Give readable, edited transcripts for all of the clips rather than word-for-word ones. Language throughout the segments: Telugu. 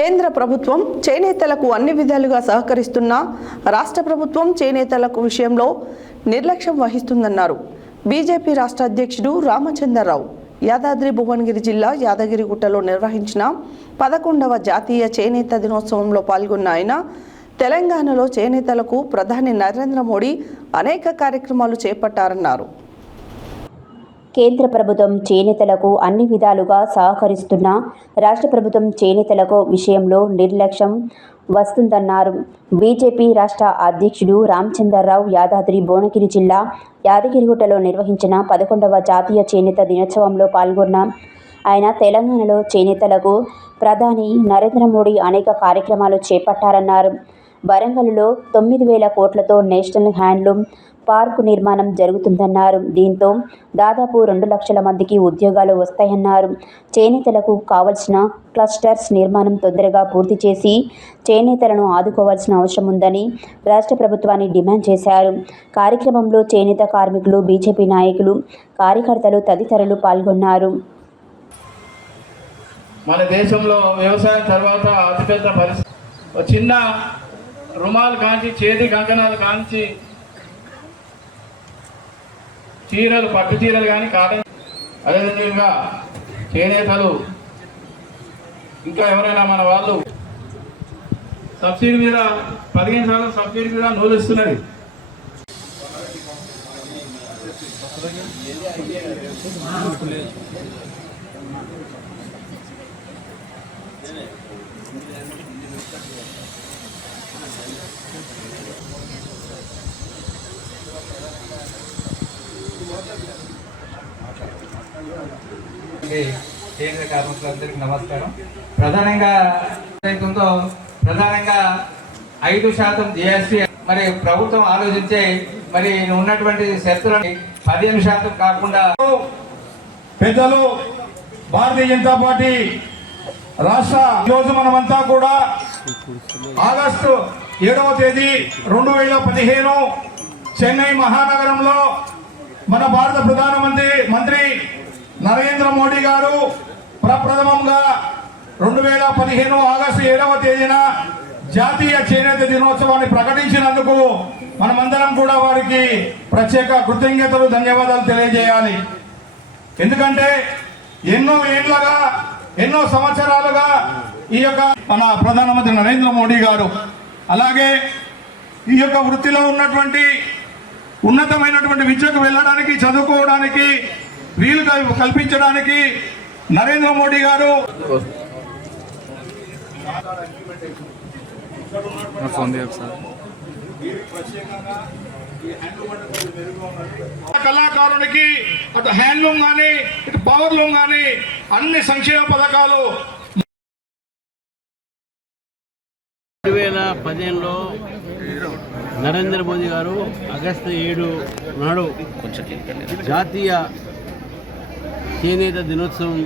కేంద్ర ప్రభుత్వం చేనేతలకు అన్ని విధాలుగా సహకరిస్తున్నా రాష్ట్ర ప్రభుత్వం చేనేతలకు విషయంలో నిర్లక్ష్యం వహిస్తుందన్నారు బీజేపీ రాష్ట్ర అధ్యక్షుడు రామచంద్రరావు. యాదాద్రి భువనగిరి జిల్లా యాదగిరిగుట్టలో నిర్వహించిన 11వ జాతీయ చేనేత దినోత్సవంలో పాల్గొన్న ఆయన తెలంగాణలో చేనేతలకు ప్రధాని నరేంద్ర మోడీ అనేక కార్యక్రమాలు చేపట్టారన్నారు. కేంద్ర ప్రభుత్వం చేనేతలకు అన్ని విధాలుగా సహకరిస్తున్నా రాష్ట్ర ప్రభుత్వం చేనేతలకు విషయంలో నిర్లక్ష్యం వస్తుందన్నారు. బీజేపీ రాష్ట్ర అధ్యక్షుడు రామచంద్రరావు యాదాద్రి భువనగిరి జిల్లా యాదగిరిగుట్టలో నిర్వహించిన 11వ జాతీయ చేనేత దినోత్సవంలో పాల్గొన్న ఆయన తెలంగాణలో చేనేతలకు ప్రధాని నరేంద్ర మోడీ అనేక కార్యక్రమాలు చేపట్టారన్నారు. వరంగల్లో 9,000 కోట్లతో నేషనల్ హ్యాండ్లూమ్ పార్కు నిర్మాణం జరుగుతుందన్నారు. దీంతో దాదాపు 2 లక్షల మందికి ఉద్యోగాలు వస్తాయన్నారు. చేనేతలకు కావలసిన క్లస్టర్స్ నిర్మాణం తొందరగా పూర్తి చేసి చేనేతలను ఆదుకోవాల్సిన అవసరం ఉందని రాష్ట్ర ప్రభుత్వాన్ని డిమాండ్ చేశారు. కార్యక్రమంలో చేనేత కార్మికులు, బీజేపీ నాయకులు, కార్యకర్తలు తదితరులు పాల్గొన్నారు. మన దేశంలో వ్యవసాయం తర్వాత అతిపెద్ద పరిస్థితి చిన్న రుమాలు కాంచి, చేతి కంకణాలు కాంచి, చీరలు, పట్టు చీరలు కానీ కాటన్, అదేవిధంగా చేనేతలు, ఇంకా ఎవరైనా మన వాళ్ళు సబ్సిడీ మీద 15% సబ్సిడీ మీద నూలు ఇస్తున్నది. చేనేత కార్మికులందరికీ నమస్కారం. ప్రధానంగా 5% జిఎస్టీ మరి ప్రభుత్వం ఆలోచించే మరి ఉన్నటువంటి శక్తులని 15% కాకుండా పెద్దలు భారతీయ జనతా పార్టీ రాష్ట్ర రోజు మనమంతా కూడా ఆగస్టు 7వ తేదీ 2015 చెన్నై మహానగరంలో మన భారత ప్రధానమంత్రి నరేంద్ర మోడీ గారు ప్రప్రథమంగా 2015 ఆగస్టు 7వ తేదీన జాతీయ చేనేత దినోత్సవాన్ని ప్రకటించినందుకు మనమందరం కూడా వారికి ప్రత్యేక కృతజ్ఞతలు, ధన్యవాదాలు తెలియజేయాలి. ఎందుకంటే ఎన్నో ఏళ్లుగా, ఎన్నో సంవత్సరాలుగా ఈ యొక్క మన ప్రధానమంత్రి నరేంద్ర మోడీ గారు, అలాగే ఈ యొక్క వృత్తిలో ఉన్నటువంటి ఉన్నతమైనటువంటి విద్యకు వెళ్ళడానికి, చదువుకోవడానికి వీలు కల్పించడానికి నరేంద్ర మోడీ గారు కళాకారునికి అటు హ్యాండ్లూమ్ కానీ, ఇటు పవర్లూమ్ కానీ అన్ని సంక్షేమ పథకాలు 2015లో నరేంద్ర మోదీ గారు ఆగస్టు 7 నాడు జాతీయ చేనేత దినోత్సవం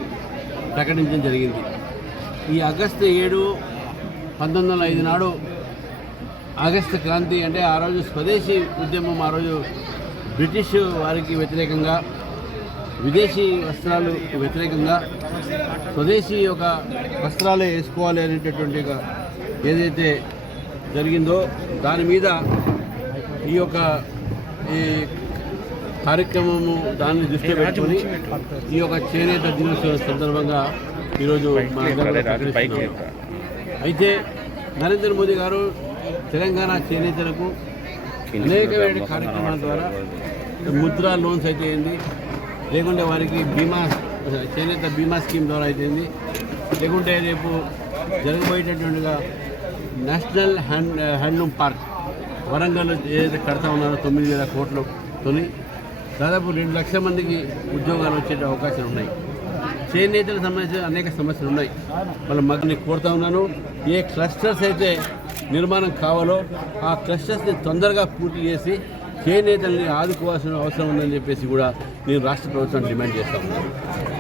ప్రకటించడం జరిగింది. ఈ ఆగస్టు 7, 1905 నాడు ఆగస్టు క్రాంతి అంటే ఆ రోజు స్వదేశీ ఉద్యమం, ఆ రోజు బ్రిటిష్ వారికి వ్యతిరేకంగా, విదేశీ వస్త్రాలు వ్యతిరేకంగా స్వదేశీ ఒక వస్త్రాలే వేసుకోవాలి అనేటటువంటి ఏదైతే జరిగిందో దాని మీద ఈ యొక్క కార్యక్రమము దాన్ని దృష్టిలో పెట్టుకొని ఈ యొక్క చేనేత దినోత్సవం సందర్భంగా ఈరోజు అయితే నరేంద్ర మోదీ గారు తెలంగాణ చేనేతలకు అనేకమైన కార్యక్రమాల ద్వారా ముద్రా లోన్స్ అయితే అయింది, లేకుంటే వారికి బీమా, చేనేత బీమా స్కీమ్ ద్వారా అయితేంది, లేకుంటే రేపు జరగబోయేటటువంటిగా నేషనల్ హ్యాండ్లూమ్ పార్క్ వరంగల్ ఏదైతే కడతా ఉన్నారో 9,000 కోట్లతో దాదాపు 2 లక్షల మందికి ఉద్యోగాలు వచ్చే అవకాశాలు ఉన్నాయి. చేనేతలకు సంబంధించిన అనేక సమస్యలు ఉన్నాయి. మళ్ళీ కోరుతా ఉన్నాను, ఏ క్లస్టర్స్ అయితే నిర్మాణం కావాలో ఆ క్లస్టర్స్ని తొందరగా పూర్తి చేసి చేనేతల్ని ఆదుకోవాల్సిన అవసరం ఉందని చెప్పేసి కూడా నేను రాష్ట్ర ప్రభుత్వాన్ని డిమాండ్ చేస్తా ఉన్నాను.